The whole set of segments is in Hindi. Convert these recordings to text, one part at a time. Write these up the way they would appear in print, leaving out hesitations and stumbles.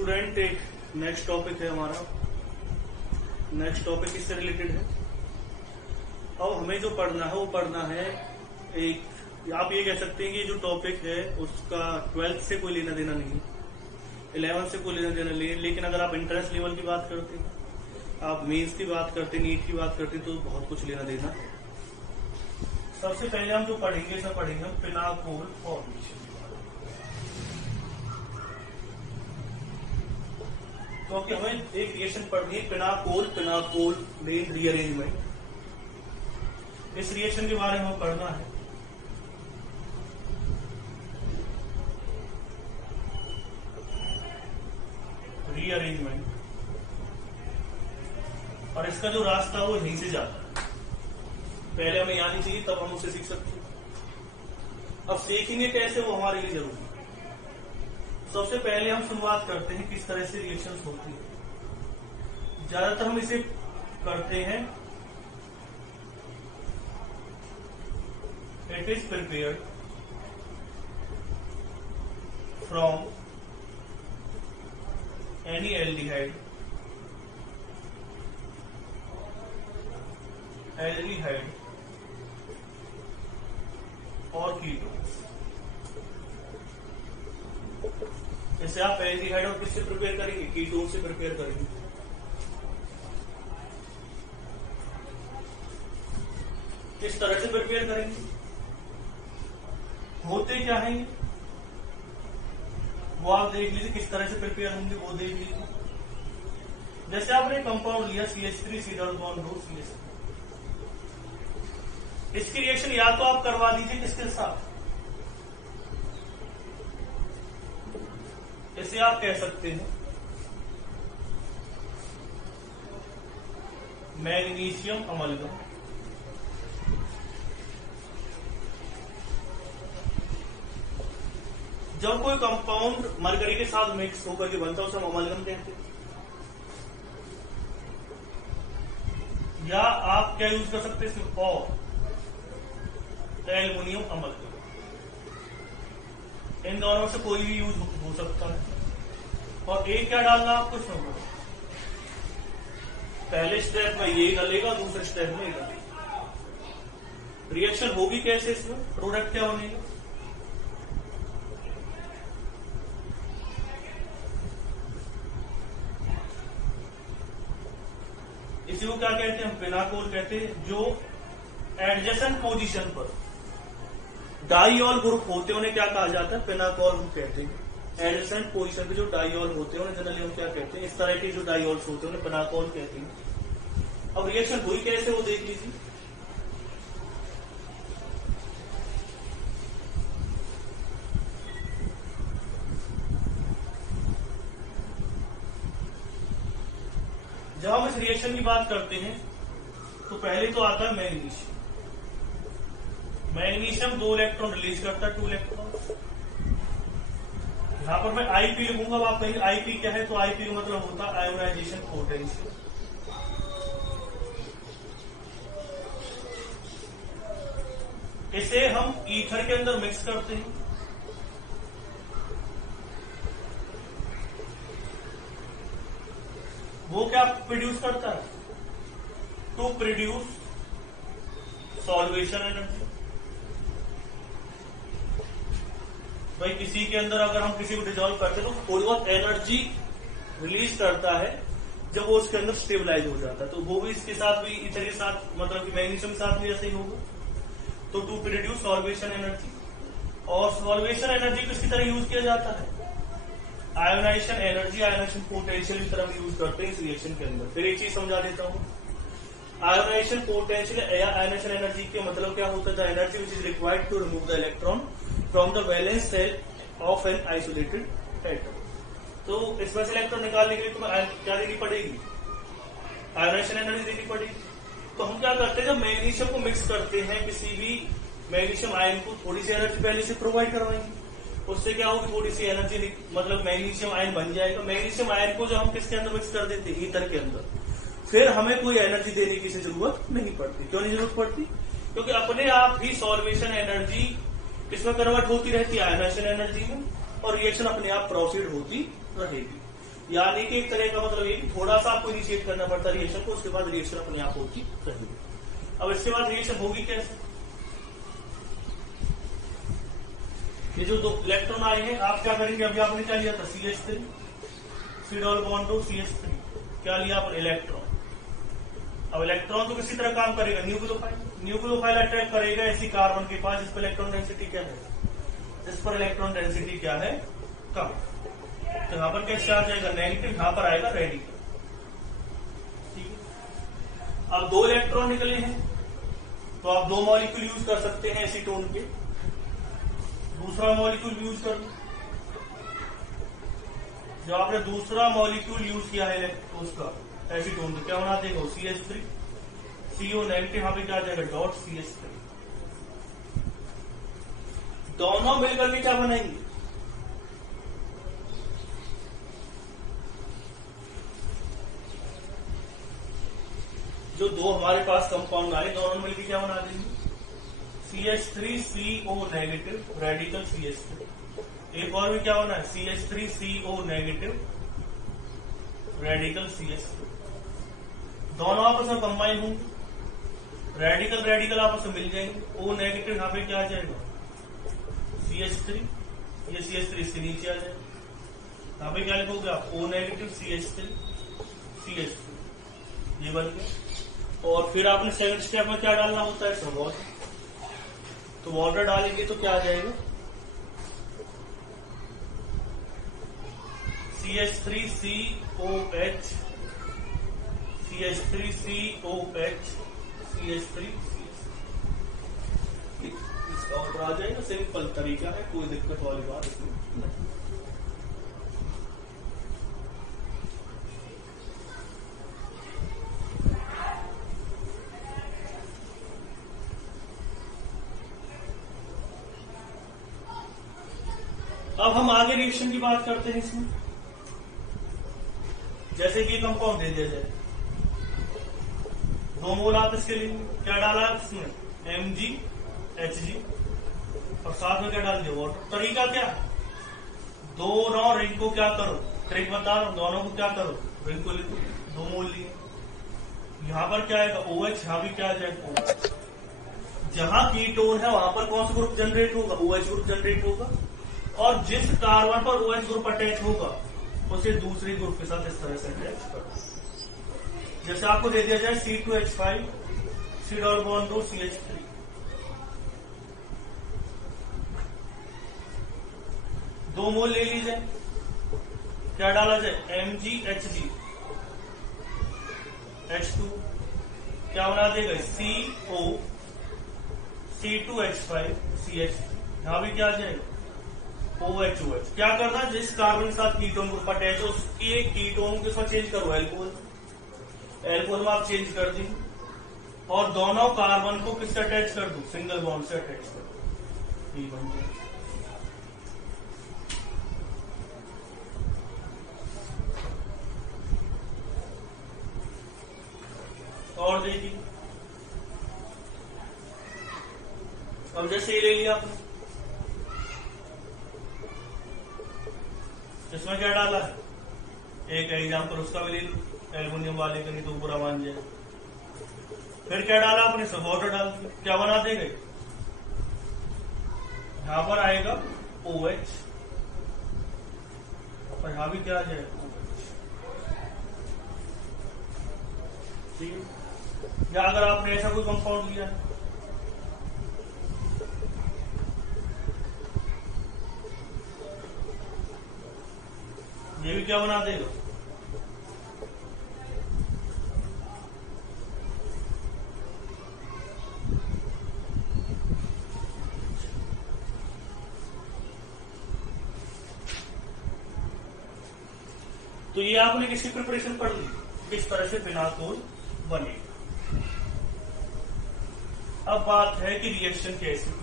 स्टूडेंट एक नेक्स्ट टॉपिक है हमारा। नेक्स्ट टॉपिक इससे रिलेटेड है। अब हमें जो पढ़ना है वो पढ़ना है एक, आप ये कह सकते हैं कि जो टॉपिक है उसका 12th से कोई लेना देना नहीं, 11th से कोई लेना देना नहीं। लेकिन अगर आप इंट्रेंस लेवल की बात करते हैं, आप मेंस की बात करते हैं, नीट की बात करते हैं, तो बहुत कुछ लेना देना है। सबसे पहले हम जो पढ़ेंगे इसमें पढ़ेंगे हम पिनाकोल फॉर्मेशन। क्योंकि हमें एक रिएक्शन पढ़नी है पिनाकोल मेन रीअरेंजमेंट। इस रिएक्शन के बारे में हमें पढ़ना है। रीअरेंजमेंट, और इसका जो रास्ता है वो यहीं से जाता है। पहले हमें यहां नहीं चाहिए, तब हम उसे सीख सकते हैं। अब सीखेंगे कैसे वो हमारे लिए जरूरी है। सबसे पहले हम शुरुआत करते हैं किस तरह से रिएक्शंस होती है। ज्यादातर हम इसे करते हैं it is prepared from any aldehyde और कीटोन्स। जैसे आप एल्डिहाइड और किससे प्रिपेयर करेंगे? कीटोन से प्रिपेयर करेंगे। किस तरह से प्रिपेयर करेंगे, होते क्या है वो आप देख लीजिए। किस तरह से प्रिपेयर होंगे वो देख लीजिए। जैसे आपने कंपाउंड लिया CH3 इसकी रिएक्शन या तो आप करवा दीजिए किसके साथ, इसे आप कह सकते हैं मैग्नीशियम अमलगम। जब कोई कंपाउंड मरकरी के साथ मिक्स होकर के बनता है उसे हम अमलगम कहते हैं। या आप क्या यूज कर सकते हैं इसमें, और एल्युमिनियम अमलगम। इन दोनों से कोई भी यूज हो सकता है। और एक क्या डालना आपको इसमें, पहले स्टेप में ये गलेगा, दूसरे स्टेप में ये गलेगा। रिएक्शन होगी कैसे इसमें, प्रोडक्ट क्या बनेगा, इसी को क्या कहते हैं हम, पिनाकोल कहते हैं। जो एडजेसेंट पोजीशन पर डाइऑल ग्रुप होते हैं उन्हें क्या कहा जाता है, पिनाकोल हम कहते हैं। एडजेसेंट पोजीशन पे जो डाइऑल होते हैं उन्हें जनरली हम क्या कहते हैं, इस तरह के जो डाइऑल्स होते हैं उन्हें पिनाकोल कहते हैं। अब रिएक्शन हुई कैसे वो देख लीजिए। जब हम इस रिएक्शन की बात करते हैं तो पहले तो आता है मैग्नीशियम। मैग्नीशियम 2 इलेक्ट्रॉन रिलीज करता है, 2 इलेक्ट्रॉन। यहां पर मैं आईपी लिखूंगा। अब आप कहेंगे आईपी क्या है, तो आईपी का मतलब होता है आयोनाइजेशन पोटेंशियल। इसे हम ईथर के अंदर मिक्स करते हैं। वो क्या प्रोड्यूस करता है, टू प्रोड्यूस सॉल्वेशन एनर्जी। भाई किसी के अंदर अगर हम किसी को डिजोल्व करते हैं तो थोड़ी बहुत एनर्जी रिलीज करता है जब वो उसके अंदर स्टेबलाइज हो जाता है। तो वो भी इसके साथ भी, इधर के साथ, मतलब कि मैग्नीशियम के साथ भी ऐसे ही होगा। तो टू प्रोड्यूस सॉल्वेशन एनर्जी। और सॉल्वेशन एनर्जी को इसकी तरह यूज किया जाता है आयोनाइजेशन एनर्जी, आयोनाइजेशन पोटेंशियल की तरह यूज करते हैं इस रिएक्शन के अंदर। फिर एक चीज समझा देता हूं। आयोनाइजेशन पोटेंशियल या आयोनाइजेशन एनर्जी के मतलब क्या होता है, the energy which is required to remove the electron from the valence shell of an isolated atom. तो इसमें से इलेक्ट्रॉन निकालने के लिए तुम्हें क्या देनी पड़ेगी, आयोनाइजेशन एनर्जी देनी पड़ेगी। तो हम क्या करते हैं, जब मैग्नीशियम को मिक्स करते हैं किसी भी मैग्नीशियम आयन को, थोड़ी सी एनर्जी पहले से प्रोवाइड करवाएंगे। उससे क्या होगी, थोड़ी सी एनर्जी, मतलब मैग्नीशियम आयन बन जाएगा। मैग्नीशियम आयन को जो हम किसके अंदर मिक्स कर देते हैं, ईथर के अंदर, फिर हमें कोई एनर्जी देने की जरूरत नहीं पड़ती। क्यों नहीं जरूरत पड़ती, क्योंकि अपने आप ही सॉल्वेशन एनर्जी किसमें कन्वर्ट होती रहती है, आयोनाइजेशन एनर्जी में, और रिएक्शन अपने आप प्रोसीड होती रहेगी। यानी कि एक तरह का मतलब ये थोड़ा सा आपको इनिशिएट करना पड़ता है रिएक्शन को, उसके बाद रिएक्शन अपने आप होती रहेगी। अब इसके बाद रिएक्शन होगी कैसे? ये जो 2 इलेक्ट्रॉन आए हैं, आप क्या करेंगे? अभी आपने क्या लिया था? CH3, C double bond to CH3, क्या लिया आपने? इलेक्ट्रॉन। अब इलेक्ट्रॉन तो किसी तरह काम करेगा, न्यूक्लियोफाइल अट्रैक्ट करेगा ऐसी कार्बन के पास जिस पर इलेक्ट्रॉन डेंसिटी क्या है, जिस पर इलेक्ट्रॉन डेंसिटी क्या है, कम। तो यहां पर क्या चार्ज आएगा? नेगेटिव, यहां पर आएगा रेडिकल। ठीक है, अब 2 इलेक्ट्रॉन निकले हैं तो आप 2 मॉलिक्यूल यूज कर सकते हैं एसीटोन के। दूसरा मॉलिक्यूल यूज कर लो। जो आपने दूसरा मॉलिक्यूल यूज किया है उसका एसीटोन का, क्या बना देगा? CH3, CO नेगेटिव, यहां पे क्या आ जाएगा? Dot CH3। दोनों मिलकर के क्या बनाएंगे? जो 2 हमारे पास कंपाउंड आए, दोनों मिलकर क्या बना देंगे? CH3CO negative radical CH3। एक और भी क्या होना है? CH3CO negative radical CH3। दोनों आपस में कंबाइन होंगे, रेडिकल रेडिकल आपस में मिल जाएंगे। O नेगेटिव यहां पे क्या आ जाएगा? CH3, ये CH3 इसके नीचे आ जाएगा। यहां पे क्या लिखोगे आप? O नेगेटिव CH3 CH3, ये बन गया। और फिर आपने सेकंड स्टेप में क्या डालना होता है? इसमें वाटर। तो वाटर डालेंगे तो क्या आ जाएगा? CH3COH CH3COH CH3 इसका ऑर्डर आ जाएगा। सिंपल तरीका है, कोई दिक्कत वाली बात इसमें नहीं। अब हम आगे रिएक्शन की बात करते हैं इसमें। जैसे कि कंपाउंड दे दिया जाए, 2 मोल आप इसके लिए क्या डाला इसमें? MgHg, और साथ में क्या डाल दिया? वाटर। तरीका क्या? दोनों रिंग को क्या करो? ट्रिक बता रहा हूं, दोनों को क्या करो? रिंग को लिखो, 2 मोल लिए। यहां पर क्या आएगा? OH, यहां भी क्या आ जाएगा? OH। जहां कीटोन है वहां पर कौन सा ग्रुप जनरेट होगा? OH ग्रुप जनरेट होगा। और जिस कार्बन पर OH ग्रुप अटैच होगा उसे दूसरे ग्रुप के साथ इस तरह से अटैच करो। जैसे आपको दे दिया जाए C2H5, C double bond to CH3, दो मोल ले लीजिए। क्या डाला जाए? MgHg H2, क्या बना देगा? CO C2H5 CH3, यहां भी क्या आ जाएगा? OH। क्या करना? जिस कार्बन के साथ कीटोन ग्रुप अटैच हो उसकी कीटोन के साथ चेंज करो एल्कोहल, एल्कोहल में आप चेंज कर दी, और दोनों कार्बन को किससे अटैच कर दो? सिंगल बॉन्ड से अटैच कर दो, ये बन जाए। और देखिए, अब जैसे ये ले लिया आपने, इसमें क्या डाला है? एक एग्जाम्पल उसका भी ले लो, एल्युमिनियम वाले का, नहीं तो बुरा मान जाए। फिर क्या डाला आपने? सब वाटर डाल दिया, क्या बना देगा? यहां पर आएगा OH, और यहां भी क्या आ जाएगा? OH। ठीक है, या अगर आपने ऐसा कोई कंपाउंड लिया है, ये भी क्या बना देगा? तो ये आपने किसकी प्रिपरेशन पढ़ ली, किस तरह से फिनाकोल बने। अब बात है कि रिएक्शन कैसे।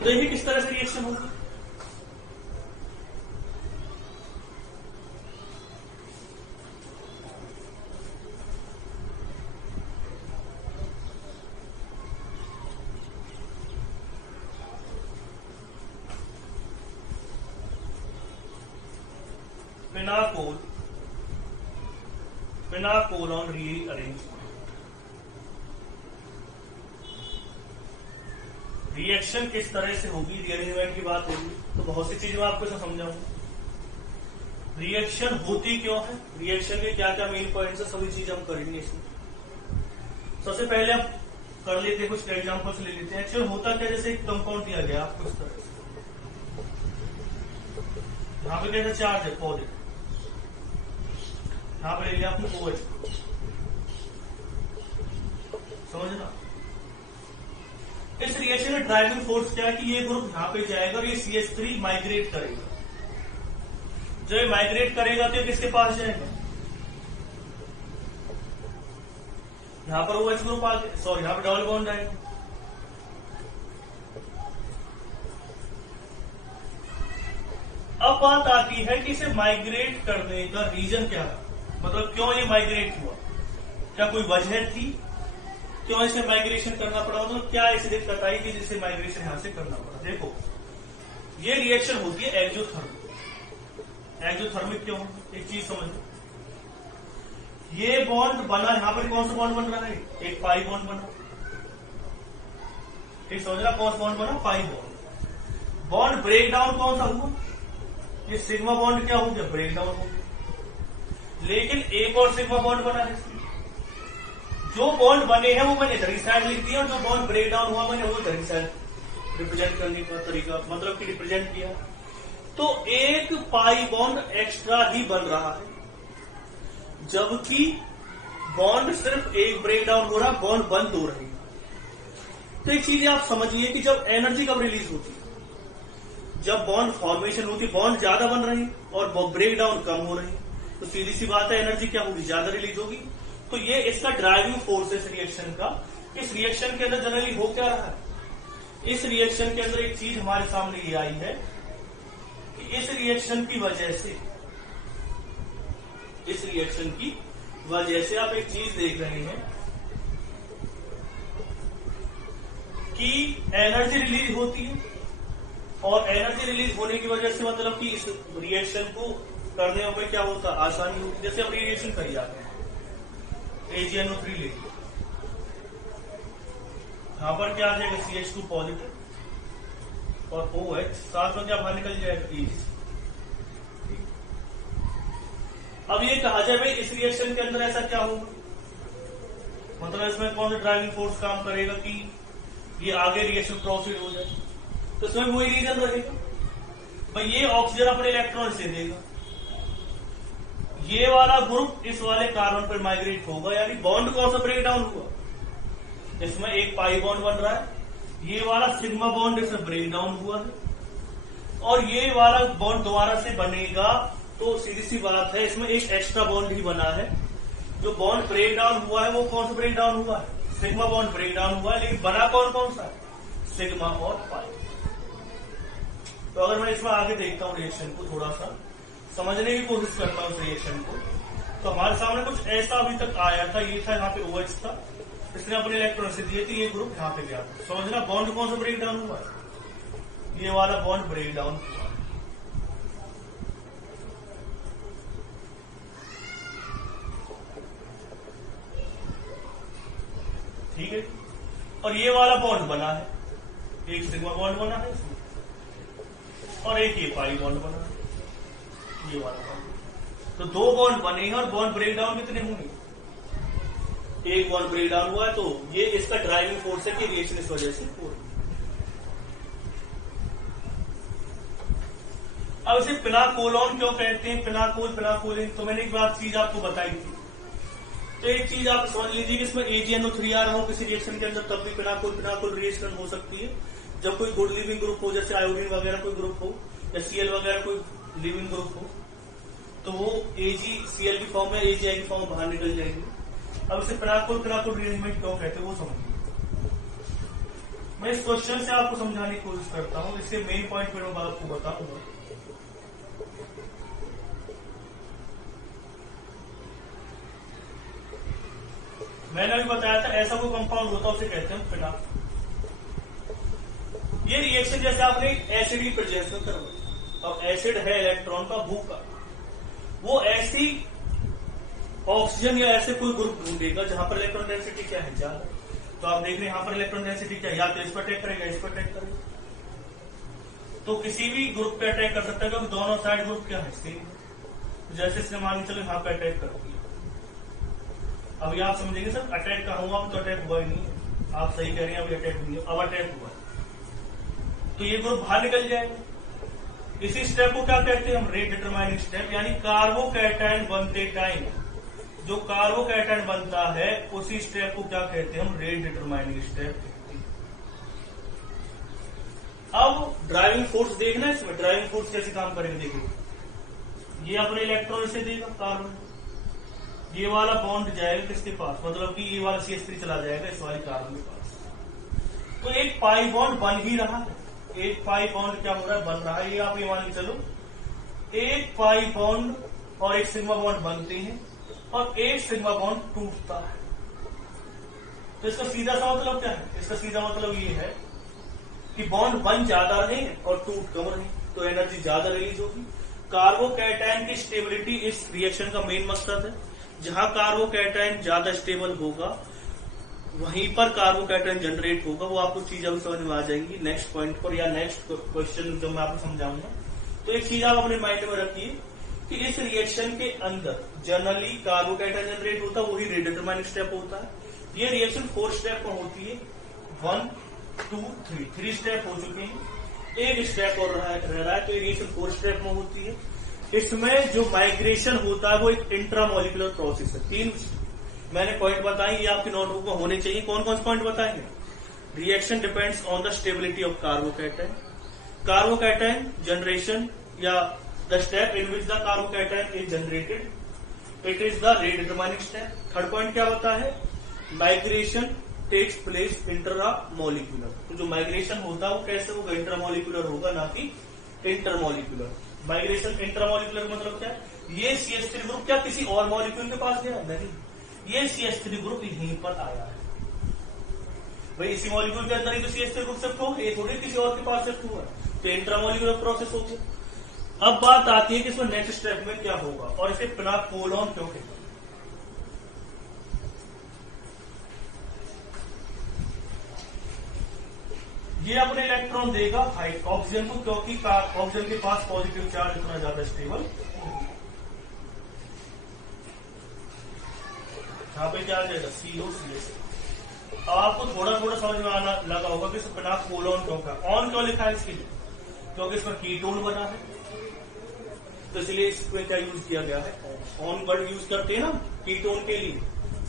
तो देखिए किस तरह से रिएक्शन होगी। फिनाकोल ऑन रीअरेंजमेंट। रिएक्शन किस तरह से होगी, रीअरेंजमेंट की बात होगी तो बहुत सी चीजें मैं आपको समझाऊंगा। रिएक्शन होती क्यों है, रिएक्शन के क्या क्या मेन पॉइंट्स है, सभी चीजें हम करेंगे इसमें। सबसे पहले हम कर लेते हैं कुछ एग्जांपल्स ले लेते हैं। एक्चुअल होता क्या, जैसे एक कंपाउंड दिया गया आपको इस तरह से, यहाँ पे कैसा चार्ज है पॉजिटिव, यहाँ पे ले लिया आपने OH, समझना। इस रिएक्शन में ड्राइविंग फोर्स क्या है कि ये ग्रुप यहाँ पे जाएगा और ये CH3 माइग्रेट करेगा। जब ये माइग्रेट करेगा तो ये किसके पास जाएगा, यहाँ पर OH ग्रुप आ गया, सॉरी यहाँ पे डबल बॉन्ड आएगा। अब बात आती है कि इसे माइग्रेट करने का रीजन क्या है, मतलब क्यों ये माइग्रेट हुआ, क्या कोई वजह थी, क्यों इसे माइग्रेशन करना पड़ा, मतलब क्या ऐसी दिक्कत आई कि जिसे माइग्रेशन यहां से करना पड़ा। देखो ये रिएक्शन होती है एक्सोथर्मिक। एक्सोथर्मिक क्यों, एक चीज समझो, ये बॉन्ड बना, यहां पर कौन सा बॉन्ड बन रहा है, एक पाई बॉन्ड बना, एक समझ रहा कौन सा बॉन्ड बना, pi bond. Bond break down कौन सा हुआ, ये सिग्मा बॉन्ड क्या हो गया, ब्रेक डाउन हो गया। लेकिन एक और सिग्मा बॉन्ड बना है, जो बॉन्ड बने हैं वो मैंने इधर साइड लिख दिया और जो बॉन्ड ब्रेक डाउन हुआ मैंने वो इधर साइड रिप्रेजेंट करने का तरीका, मतलब कि रिप्रेजेंट किया। तो एक पाई बॉन्ड एक्स्ट्रा ही बन रहा है, जबकि बॉन्ड सिर्फ एक ब्रेक डाउन हो रहा, बॉन्ड बंद हो रही है। तो एक चीज आप समझिए कि जब एनर्जी कब रिलीज होती है, जब बॉन्ड फॉर्मेशन होती है, बॉन्ड ज्यादा बन रही और ब्रेक डाउन कम हो रही, तो सीधी सी बात है एनर्जी क्या होगी, ज्यादा रिलीज होगी। तो ये इसका ड्राइविंग फोर्स है इस रिएक्शन का। इस रिएक्शन के अंदर जनरली हो क्या रहा है, इस रिएक्शन के अंदर एक चीज हमारे सामने ये आई है कि इस रिएक्शन की वजह से, इस रिएक्शन की वजह से आप एक चीज देख रहे हैं कि एनर्जी रिलीज होती है, और एनर्जी रिलीज होने की वजह से मतलब कि इस रिएक्शन को करने में क्या होता है, आसानी होती है। जैसे हम रिएक्शन करी जाते हैं, AgNO3 ले लिया, यहां पर क्या आ जाएगा, CH2 पॉजिटिव और OH, साथ में क्या बाहर निकल जाएगा, H। अब ये कहा जाए भाई इस रिएक्शन के अंदर ऐसा क्या होगा, मतलब इसमें कौन सा ड्राइविंग फोर्स काम करेगा कि ये आगे रिएक्शन प्रोसीड हो जाए, तो इसमें वही रीजन रहेगा भाई, ये ऑक्सीजन अपने इलेक्ट्रॉन से देगा, ये वाला ग्रुप इस वाले कार्बन पर माइग्रेट होगा, यानी बॉन्ड कौन सा ब्रेक डाउन हुआ, इसमें एक पाई बॉन्ड बन रहा है, ये वाला सिग्मा बॉन्ड इसमें ब्रेक डाउन हुआ है, और ये वाला बॉन्ड दोबारा से बनेगा, तो सीधी सी बात है इसमें एक एक्स्ट्रा बॉन्ड ही बना है। जो बॉन्ड ब्रेक डाउन हुआ है वो कौन सा ब्रेक डाउन हुआ है, सिग्मा बॉन्ड ब्रेक डाउन हुआ है, लेकिन बना कौन कौन सा, सिग्मा और पाई। तो अगर मैं इसमें आगे देखता हूँ रिएक्शन को, थोड़ा सा समझने की कोशिश करता हूँ रिएक्शन को, तो हमारे सामने कुछ ऐसा अभी तक आया था, ये था यहाँ पे OH था, इसने अपने इलेक्ट्रॉन से दिए थे, ये ग्रुप यहाँ पे गया था। समझना बॉन्ड कौन सा ब्रेक डाउन हुआ है, ये वाला बॉन्ड ब्रेक डाउन हुआ। ठीक है, और ये वाला बॉन्ड बना है, एक सिग्मा बॉन्ड बना है इसमें, और एक ये पाई बॉन्ड बना है, ये वाला बॉन्ड। तो दो बॉन्ड बने हैं और बॉन्ड ब्रेक डाउन कितने होंगे, एक बॉन्ड ब्रेक डाउन हुआ है, तो ये इसका ड्राइविंग फोर्स है कि रिएक्शन इस वजह से हो रही है। अब इसे फिनाकोलोन क्यों कहते हैं, फिनाकोलिन, तो मैंने एक बात चीज आपको बताई थी। तो एक चीज आप समझ लीजिए कि इसमें AgNO3 आ रहा हो किसी रिएक्शन के अंदर, तब भी फिनाकोल रिएक्शन हो सकती है। जब कोई गुड लिविंग ग्रुप हो, जैसे आयोडीन वगैरह कोई ग्रुप हो या Cl वगैरह कोई लिविंग ग्रुप हो, तो वो AgCl की फॉर्म में AgI की फॉर्म बाहर निकल जाएगी। अब इसे फिनाकोल रिएरेंजमेंट क्यों कहते हैं वो समझिए। मैं इस क्वेश्चन से आपको समझाने की कोशिश करता हूं, इसके मेन पॉइंट फिर मैं आपको बताऊंगा। मैंने अभी बताया था ऐसा कोई कंपाउंड होता है उसे कहते हैं फिनॉल। ये रिएक्शन जैसे आपने एसिड की प्रेजेंस में करवाई, अब एसिड है इलेक्ट्रॉन का भूखा, वो ऐसी ऑक्सीजन या ऐसे कोई ग्रुप ढूंढेगा जहां पर इलेक्ट्रॉन डेंसिटी क्या है, ज्यादा। तो आप देख रहे हैं यहां पर इलेक्ट्रॉन डेंसिटी क्या है, या तो इस पर अटैक करेगा, इस पर अटैक करेगा। तो किसी भी ग्रुप पे अटैक कर सकता है क्योंकि दोनों साइड ग्रुप क्या है, सेम। जैसे इसने मान चलो यहां पे अटैक कर दिया, अभी आप समझेंगे सर अटैक कहा हुआ, अब तो अटैक हुआ ही नहीं है। आप सही कह रहे हैं, अभी अटैक हुई है, अब अटैक हुआ है तो ये ग्रुप बाहर निकल जाएगा। इसी स्टेप को क्या कहते हैं हम, रेट डिटरमाइनिंग स्टेप, यानी कार्बोकैटायन बनते टाइम जो कार्बोकैटायन बनता है उसी स्टेप को क्या कहते हैं हम, रेट डिटरमाइनिंग स्टेप। अब ड्राइविंग फोर्स देखना है इसमें, ड्राइविंग फोर्स कैसे काम करेंगे देखिए। ये अपने इलेक्ट्रॉन से देगा कार्बन, ये वाला बॉन्ड जाएगा किसके पास, मतलब कि ये वाला CH3 चला जाएगा इस वाली कार्बन के पास। तो एक पाई बॉन्ड बन ही रहा है, एक पाई बॉन्ड क्या हो रहा है, बन रहा है। ये आप ये मान के चलो, एक पाई बॉन्ड और एक सिग्मा बॉन्ड बनते हैं और एक सिग्मा बॉन्ड टूटता है। तो इसका सीधा सा मतलब क्या है, इसका सीधा मतलब ये है कि बॉन्ड बन ज्यादा रहे और टूट कम रहे, तो एनर्जी ज्यादा रिलीज होगी। कार्बोकैटायन की स्टेबिलिटी इस रिएक्शन का मेन मकसद है। जहां कार्बोकैटायन ज्यादा स्टेबल होगा वहीं पर कार्बोकैटायन जनरेट होगा। वो आपको चीज अभी समझ में आ जाएगी नेक्स्ट पॉइंट पर या नेक्स्ट क्वेश्चन जब मैं आपको समझाऊंगा। तो एक चीज आप अपने माइंड में रखिए कि इस रिएक्शन के अंदर जनरली कार्बोकैटायन जनरेट होता है, वही रेट डिटरमाइनिंग स्टेप होता है। ये रिएक्शन 4 स्टेप में होती है, 1 2 3 स्टेप हो चुके हैं, एक स्टेप और रह रहा है। तो ये रिएक्शन 4 स्टेप में होती है। इसमें जो माइग्रेशन होता है वो एक इंट्रामोलिकुलर प्रोसेस है। 3 मैंने पॉइंट बताए, ये आपकी नोटबुक में होने चाहिए। कौन कौन से पॉइंट बताएंगे, reaction depends on the stability of carbocation, carbocation generation या the step in which the carbocation is generated, it is the rate determining step. Third point क्या होता है, माइग्रेशन टेक्स प्लेस इंट्रामोलिकुलर। तो जो माइग्रेशन होता है वो कैसे होगा, इंट्रामोलिकुलर होगा, ना कि इंटरमोलिकुलर। माइग्रेशन इंट्रामोलिकुलर मतलब क्या है, ये CH3 ग्रुप क्या किसी और मॉलिक्यूल के पास गया, नहीं, ये CH3 ग्रुप यहीं पर आया है। भाई इसी मॉलिक्यूल के अंदर ही तो CH3 ग्रुप शिफ्ट हो गया, थोड़ी किसी और के पास शिफ्ट हुआ है, तो इंट्रामोलिकुलर प्रोसेस हो गया। अब बात आती है कि इसमें नेक्स्ट स्टेप में क्या होगा और इसे फिनाकोलोन क्यों कहते हैं। ये अपने इलेक्ट्रॉन देगा हाइट ऑक्सीजन को, क्योंकि ऑक्सीजन के पास पॉजिटिव चार्ज इतना ज्यादा स्टेबल। यहाँ पे क्या आ जाएगा, CO2। अब आपको थोड़ा थोड़ा समझ में आना लगा होगा कि फिनाकोलोन क्यों का ऑन क्यों लिखा है इसके लिए, क्योंकि इसका कीटोन बना है, तो इसलिए इसमें क्या यूज किया गया है, ऑन वर्ड यूज करते हैं ना कीटोन के लिए,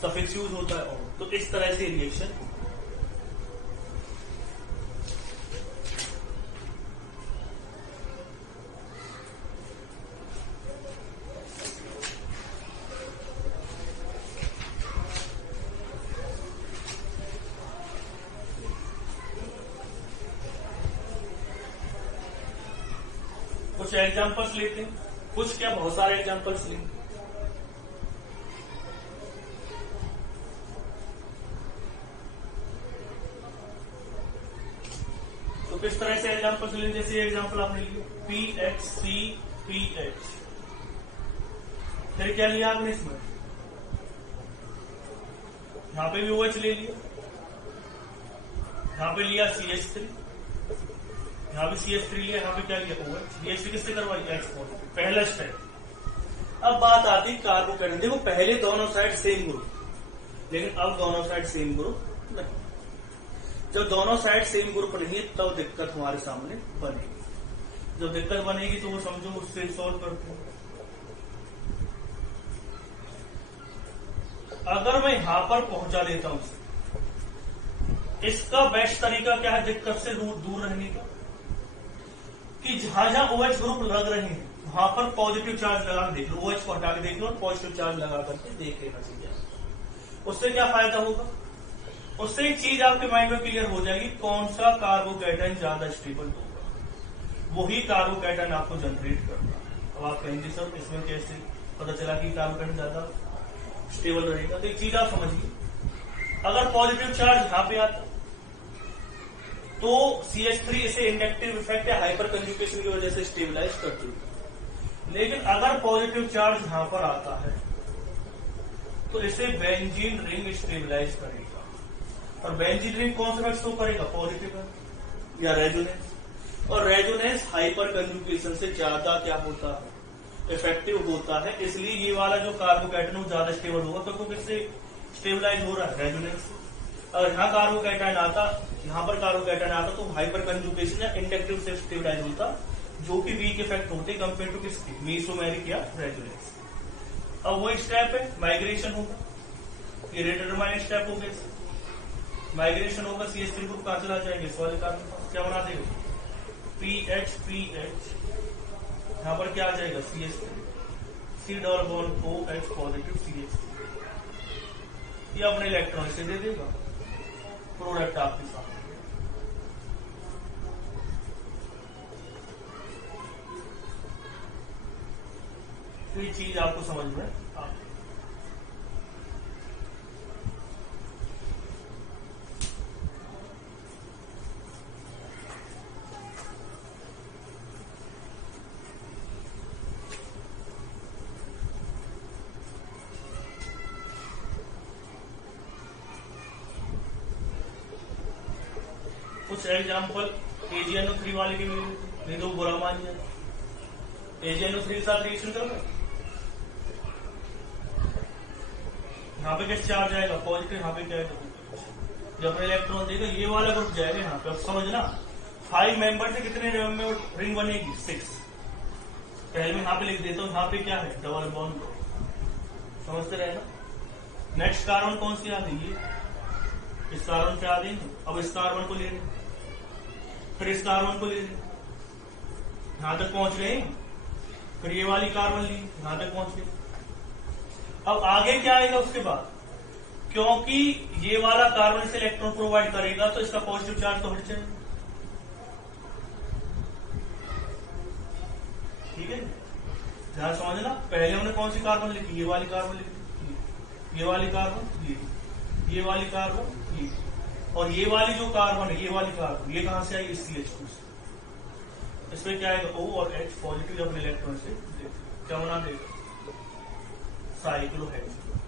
सफिक्स यूज होता है ऑन। तो इस तरह से रिएक्शन कुछ एग्जाम्पल्स लेते हैं, कुछ क्या बहुत सारे एग्जाम्पल्स लेंगे। तो किस तरह से एग्जाम्पल्स लेंगे, जैसे एग्जाम्पल आपने लिया PHCPH, फिर क्या लिया आपने इसमें, यहां पे भी OH ले लिया, यहां पे लिया CH3, यहां भी CH3 लिया, यहां पे क्या लिया OH। रिएक्शन किससे करवाई, एक्सपोर्ट, पहला स्टेप। अब बात आती है कार्बोकैटायन, देखो पहले दोनों साइड सेम ग्रुप, लेकिन अब दोनों साइड सेम ग्रुप नहीं। जब दोनों साइड सेम ग्रुप नहीं है तब दिक्कत हमारे सामने बनेगी। जब दिक्कत बनेगी तो वो समझो उससे सॉल्व करते हैं। अगर मैं यहां पर पहुंचा देता हूं, इसका बेस्ट तरीका क्या है दिक्कत से दूर रहने का, कि जहां जहां OH ग्रुप लग रहे हैं वहां पर पॉजिटिव चार्ज लगा के देख लो, OH को हटा के देख लो और पॉजिटिव चार्ज लगा करके देख लेना चाहिए। उससे क्या फायदा होगा, उससे एक चीज आपके माइंड में क्लियर हो जाएगी, कौन सा कार्बोकैटायन ज्यादा स्टेबल होगा, वही कार्बोकैटायन आपको जनरेट करना है। अब आप कहेंगे सर इसमें कैसे पता चला कि कार्बोकैटायन ज्यादा स्टेबल रहेगा? तो एक चीज आप समझिए, अगर पॉजिटिव चार्ज यहां पे आता तो CH3 इसे इंडक्टिव इफेक्ट या हाइपर कंजुगेशन की वजह से स्टेबलाइज कर देगा। लेकिन अगर पॉजिटिव चार्ज यहां पर आता है तो इसे बेंजीन रिंग स्टेबलाइज करेगा। और बेंजीन रिंग कौन सा शो करेगा, पॉजिटिव या रेजोनेंस। और रेजोनेंस हाइपर कंजुगेशन से ज्यादा क्या होता है, इफेक्टिव होता है। इसलिए ये वाला जो कार्बोकैटायन वो ज्यादा स्टेबल होगा, तो किससे स्टेबलाइज हो रहा है, रेजोनेंस से। अगर यहाँ कार्बोकैटायन आता, यहाँ पर कार्बोकैटायन आता तो हाइपर कंजुगेशन या इंडक्टिव से स्टेबलाइज होता, जो कि वीक इफेक्ट होते कंपेयर टू किसकी, मेसोमेरिक या रेजोनेंस। अब वो स्टेप है, माइग्रेशन होगा, ये डिटरमाइन स्टेप हो गया। माइग्रेशन होगा, CH3 ग्रुप कहां चला जाएंगे, इस वाले कार्बन क्या बना देगा, PH यहां पर क्या आ जाएगा, CH3, C double bond OH positive CH3, ये अपने इलेक्ट्रॉन से दे देगा, प्रोडक्ट आपके साथ। तो ये चीज आपको समझ में आ गई। कुछ एग्जाम्पल AgNO3 वाले के लिए, नहीं तो बुरा मान जाए। AgNO3 के साथ रिएक्शन करोगे, यहाँ पे कैसे चार्ज आएगा, पॉजिटिव, यहाँ पे क्या आएगा, जब अपने इलेक्ट्रॉन देगा ये वाला ग्रुप जाएगा यहाँ पे। अब समझना 5 मेंबर से कितने रिंग बनेगी, 6। पहले मैं यहाँ पे लिख देता हूँ, यहाँ पे क्या है, डबल बॉन्ड, समझते रहे ना। नेक्स्ट कार्बन कौन सी आ गई, ये इस कार्बन पे आ गई। अब इस कार्बन को ले लें, फिर इस कार्बन को ले लें, यहां तक पहुंच गए, फिर ये वाली कार्बन ली, यहां तक पहुंच गए। अब आगे क्या आएगा उसके बाद, क्योंकि ये वाला कार्बन से इलेक्ट्रॉन प्रोवाइड करेगा तो इसका पॉजिटिव चार्ज तो हट जाएगा, ठीक है। ध्यान समझना, पहले हमने कौन सी कार्बन लिखी, ये वाली कार्बन लिखी, ये वाली कार्बन, ये वाली कार्बन, ये, और ये वाली जो कार्बन है, ये वाली कार्बन, ये कहां से आई, इस CH2 से। इसमें क्या आएगा, O और H पॉजिटिव अपने इलेक्ट्रॉन से क्या बना देगा, साइक्लोहेक्सेन।